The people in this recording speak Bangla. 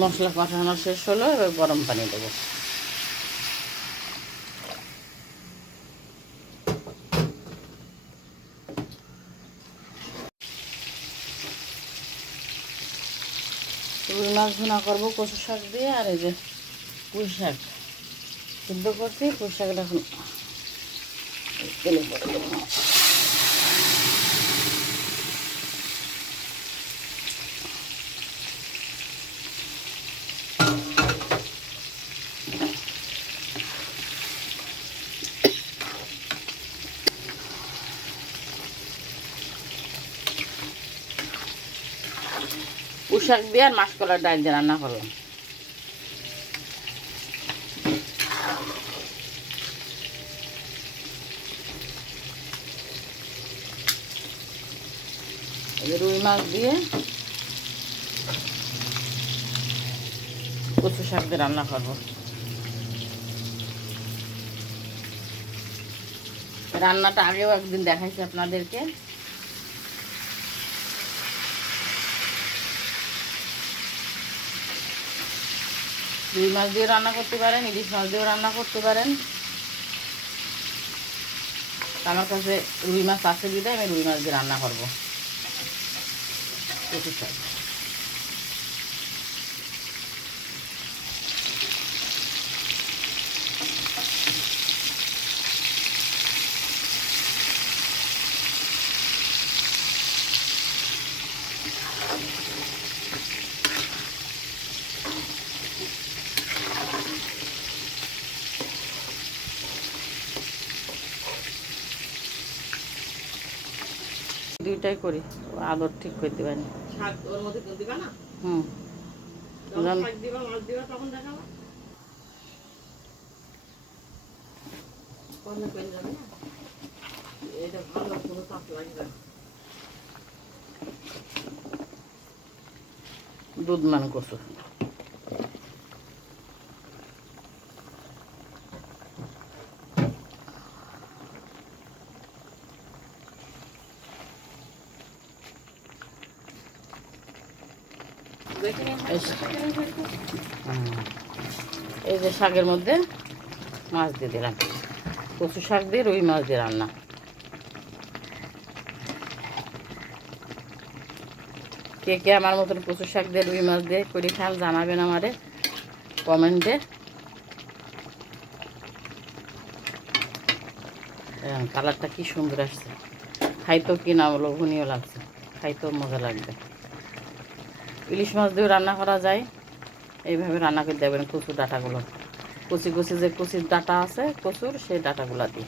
মশলা কষানো শেষ হলো, এবার গরম পানি দেবো। রুই মাছ ভুনা করবো কচু শাক দিয়ে, আর এই যে পুঁই শাক সিদ্ধ করছি, পুঁই শাকটা এখন তেলে পরে দেবো। পুঁই শাক দিয়ে আর মাসকলার ডাল দিয়ে রান্না করলাম। রুই মাছ দিয়ে কচু শাক দিয়ে রান্না করবো। রান্নাটা আগেও একদিন দেখাইছি আপনাদেরকে। রুই মাছ দিয়ে রান্না করতে পারেন, ইলিশ মাছ দিয়েও রান্না করতে পারেন। আমার কাছে রুই মাছ আছে দিলে আমি রুই মাছ দিয়ে রান্না করবো কচু শাক। দুইটাই করি, আদর ঠিক করতে পারি। হুম, দুধ মান কচু। এই যে শাকের মধ্যে মাছ দিয়ে দিলাম, কচু শাক দিয়ে রুই মাছ দিয়ে রান্না। কে কে আমার মতন কচু শাক দিয়ে রুই মাছ দিয়ে করে খান জানাবেন আমারে কমেন্টে। কালারটা কি সুন্দর আসছে, খাইতেও কি না লোভনীয় লাগছে, খাইতেও মজা লাগবে। ইলিশ মাছ দিয়েও রান্না করা যায়, এইভাবে রান্না করে দেবেন কচুর ডাঁটাগুলো। কচি কচি যে কচির ডাঁটা আছে কচুর, সেই ডাঁটাগুলো দিই।